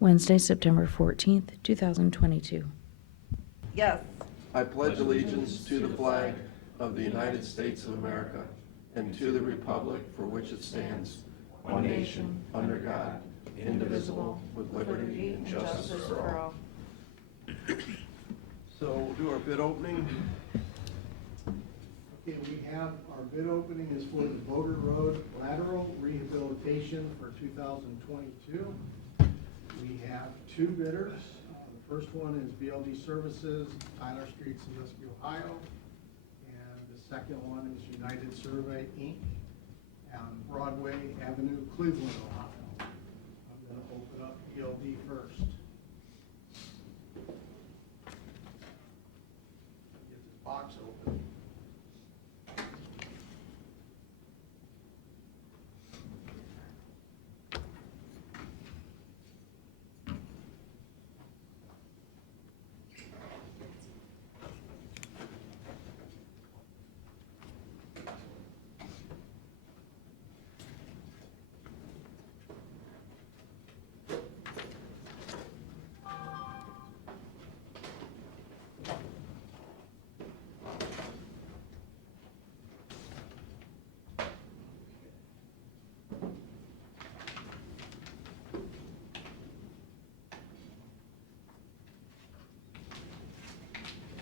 Wednesday, September 14th, 2022. Yes. I pledge allegiance to the flag of the United States of America and to the republic for which it stands, one nation, under God, indivisible, with liberty and justice for all. So we'll do our bid opening. Okay, we have, our bid opening is for the Boger Road lateral rehabilitation for 2022. We have two bidders. The first one is BLD Services, Tyler Street, Sandusky, Ohio. And the second one is United Survey, Inc., on Broadway Avenue, Cleveland, Ohio. I'm going to open up BLD first. Get this box open.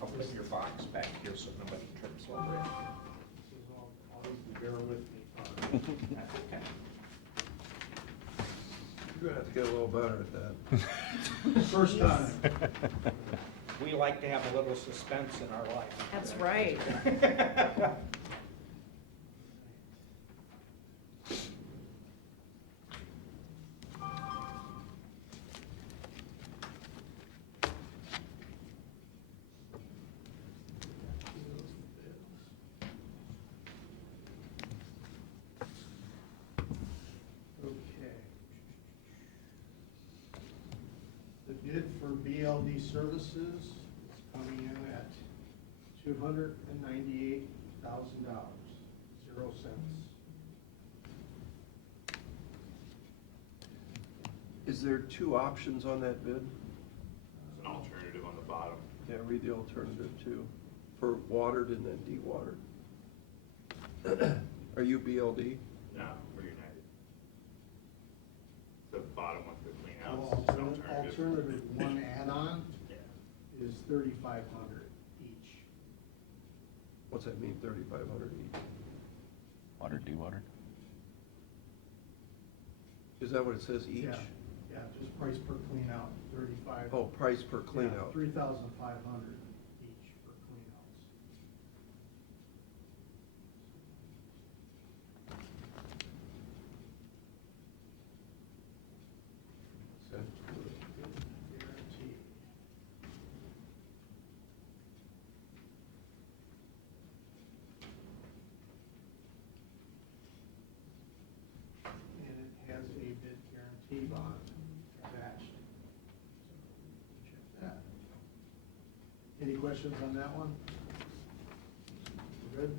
I'll put your box back here so nobody trips over it. This is always the bear with me part. That's okay. You're gonna have to get a little better at that. First time. We like to have a little suspense in our life. That's right. Okay. The bid for BLD Services is coming in at $298,000, 0 cents. Is there two options on that bid? There's an alternative on the bottom. Yeah, read the alternative too. For watered and then dewatered. Are you BLD? No, we're United. The bottom one for the clean out Well, is an alternative. alternative one add-on Yeah. is $3,500 each. What's that mean, 3,500 each? Watered, dewatered? Is that what it says each? Yeah, just price per clean out, 35. Oh, price per clean out. 3,500 each for clean outs. Guarantee. And it has a bid guarantee bond attached. So, check that. Any questions on that one? We're good?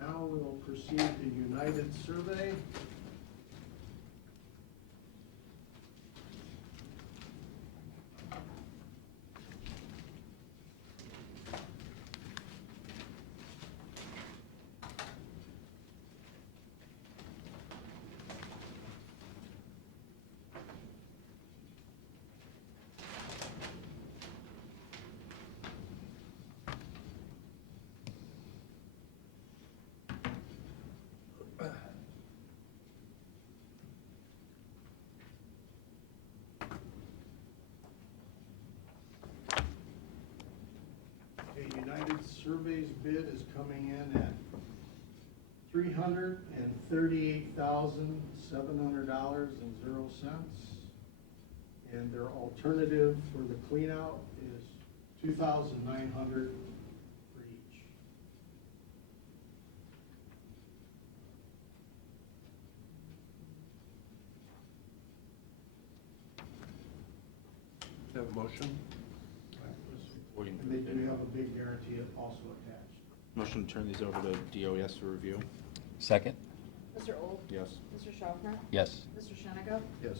Now we'll proceed to United Survey. Okay, United Survey's bid is coming in at $338,700.00. And their alternative for the clean out is $2,900 for each. Have a motion? And they do have a big guarantee also attached. Motion to turn these over to DOS for review. Second? Mr. Old? Yes. Mr. Schaffner? Yes. Mr. Shennick? Yes.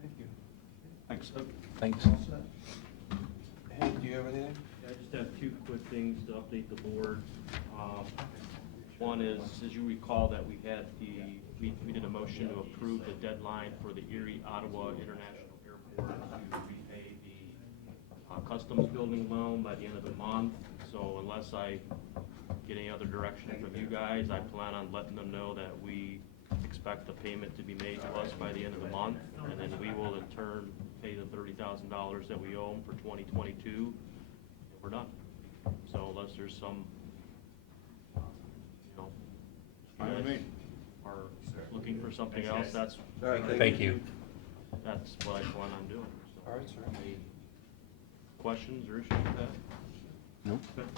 Thank you. Thanks. Thanks. Hey, do you have anything? I just have two quick things to update the board. One is, as you recall, that we did a motion to approve the deadline for the Erie Ottawa International Airport to repay the customs building loan by the end of the month. So unless I get any other direction from you guys, I plan on letting them know that we expect the payment to be made to us by the end of the month, and then we will in turn pay the $30,000 that we owe them for 2022, and we're done. So unless there's some, you know, Fine with me. are looking for something else, that's, All right, Thank you. that's what I plan on doing. So, All right, sir. any questions or issues with that? Nope. Okay.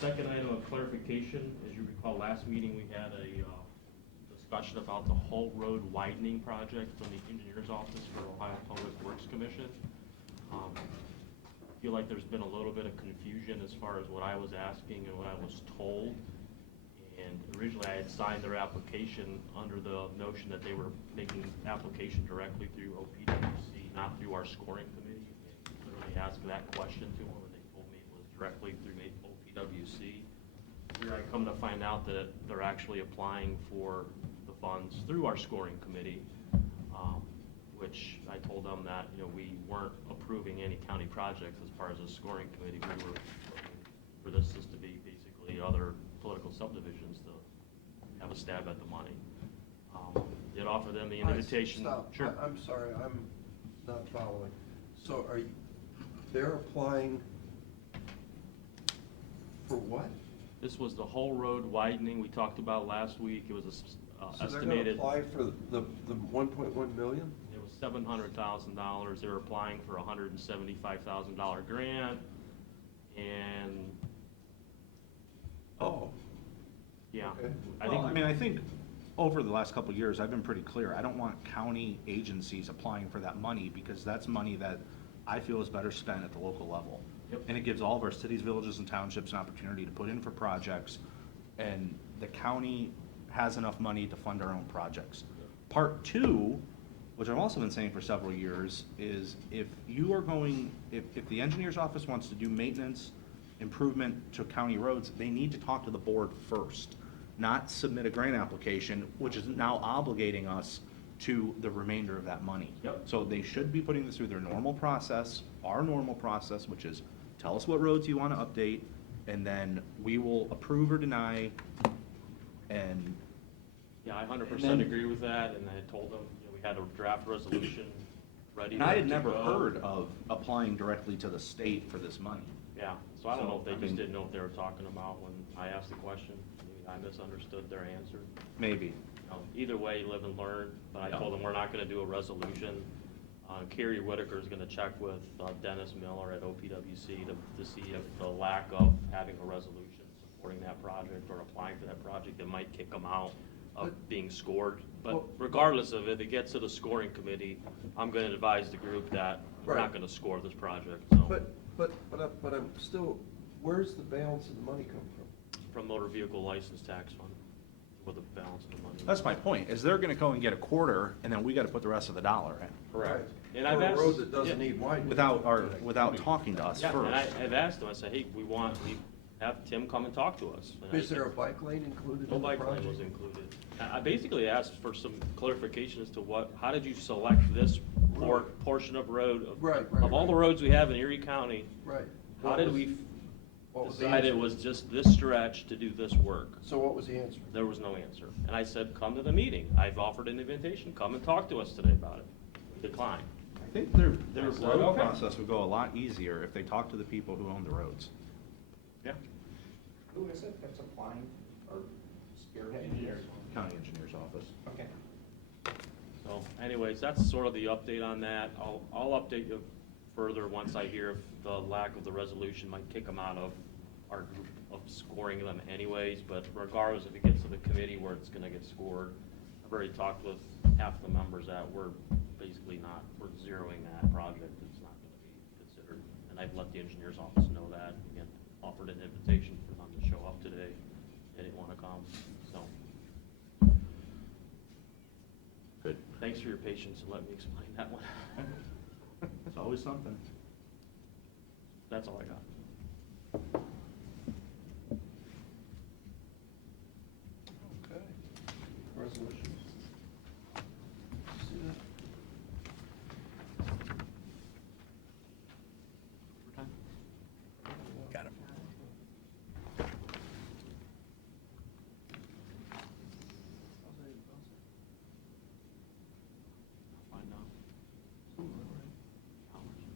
Second item of clarification, as you recall, last meeting we had a discussion about the Hull Road widening project from the engineer's office for Ohio Public Works Commission. I feel like there's been a little bit of confusion as far as what I was asking and what I was told. And originally I had signed their application under the notion that they were making application directly through OPWC, not through our scoring committee. And literally asked that question to them, and they told me it was directly through OPWC. Here I come to find out that they're actually applying for the funds through our scoring committee, which I told them that, you know, we weren't approving any county projects as far as a scoring committee. We were looking for this just to be basically other political subdivisions to have a stab at the money. Did offer them the All right, invitation. stop. Sure. I'm sorry, I'm not following. So they're applying for what? This was the whole road widening we talked about last week. It was So they're gonna estimated. apply for the 1.1 million? It was $700,000. They were applying for a $175,000 grant, and Oh. yeah, Okay. I think over the last couple of years, I've been pretty clear. I don't want county agencies applying for that money because that's money that I feel is better spent at the local level. Yep. And it gives all of our cities, villages, and townships an opportunity to put in for projects, and the county has enough money to fund our own projects. Part two, which I've also been saying for several years, is if the engineer's office wants to do maintenance, improvement to county roads, they need to talk to the board first, not submit a grant application, which is now obligating us to the remainder of that money. Yep. So they should be putting this through their normal process, our normal process, which is tell us what roads you want to update, and then we will approve or deny, and yeah, I 100% then- agree with that, and I told them, you know, we had a draft resolution ready. And I had to never go. heard of applying directly to the state for this money. Yeah, so I don't know if So, they I just mean- didn't know what they were talking about when I asked the question. Maybe I misunderstood their answer. Maybe. Either way, live and learn, but I Yeah. told them we're not gonna do a resolution. Carrie Whitaker is gonna check with Dennis Miller at OPWC to see if the lack of having a resolution supporting that project or applying for that project, it might kick them out of being scored. But Well- regardless of if it gets to the scoring committee, I'm gonna advise the group that we're Right. not gonna score this project, so. But I'm still, where's the balance of the money come from? From motor vehicle license tax fund, with the balance of the money. That's my point, is they're gonna go and get a quarter, and then we gotta put the rest of the dollar in, Correct. And For I've a asked. road that doesn't yeah. need widening. without talking to us Yeah, and first. I've asked them, I said, hey, we have Tim come and talk to us. And I Is there a said, bike lane included no in the bike project? lane was included. I basically asked for some clarification as to how did you select this portion of road? Right. Of all the roads we have in Erie County, Right. how did we What was the decide it answer? was just this stretch to do this work? So what was the answer? There was no answer. And I said, come to the meeting. I've offered an invitation. Come and talk to us today about it. Decline. I think their I said, road okay. process would go a lot easier if they talked to the people who own the roads. Yeah. Who is it that's applying or spearheading? County engineer's office. Okay. So anyways, that's sort of the update on that. I'll update you further once I hear if the lack of the resolution might kick them out of our group of scoring them anyways, but regardless if it gets to the committee where it's gonna get scored, I've already talked with half the members that we're basically not, we're zeroing that project, it's not gonna be considered. And I've let the engineer's office know that, again, offered an invitation for them to show up today, they didn't wanna come, so. Good, thanks for your patience and let me explain that one. It's always something. That's all I got. Okay. Resolutions. See that? Overtime? Got it. I'll find out. How much?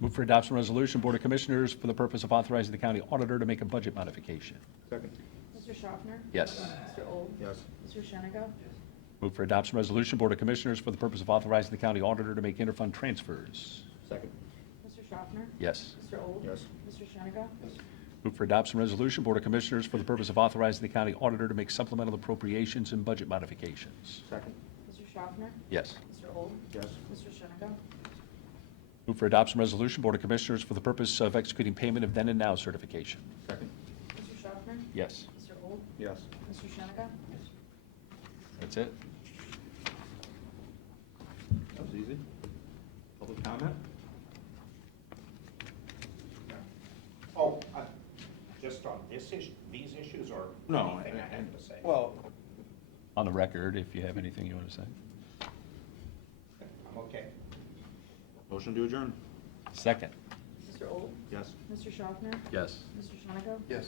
Move for adoption resolution, Board of Commissioners, for the purpose of authorizing the county auditor to make a budget modification. Second. Mr. Schaffner? Yes. Mr. Old? Yes. Mr. Sheniga? Move for adoption resolution, Board of Commissioners, for the purpose of authorizing the county auditor to make interfund transfers. Second. Mr. Schaffner? Yes. Mr. Old? Yes. Mr. Sheniga? Move for adoption resolution, Board of Commissioners, for the purpose of authorizing the county auditor to make supplemental appropriations and budget modifications. Second. Mr. Schaffner? Yes. Mr. Old? Yes. Mr. Sheniga? Move for adoption resolution, Board of Commissioners, for the purpose of executing payment of then and now certification. Second. Mr. Schaffner? Yes. Mr. Old? Yes. Mr. Sheniga? That's it. That was easy. Public comment? Oh, just on this issue, these issues, or No, anything I have to say? Well, On the record, if you have anything you want to say. I'm okay. motion to adjourn. Second. Mr. Old? Yes. Mr. Schaffner? Yes. Mr. Sheniga? Yes.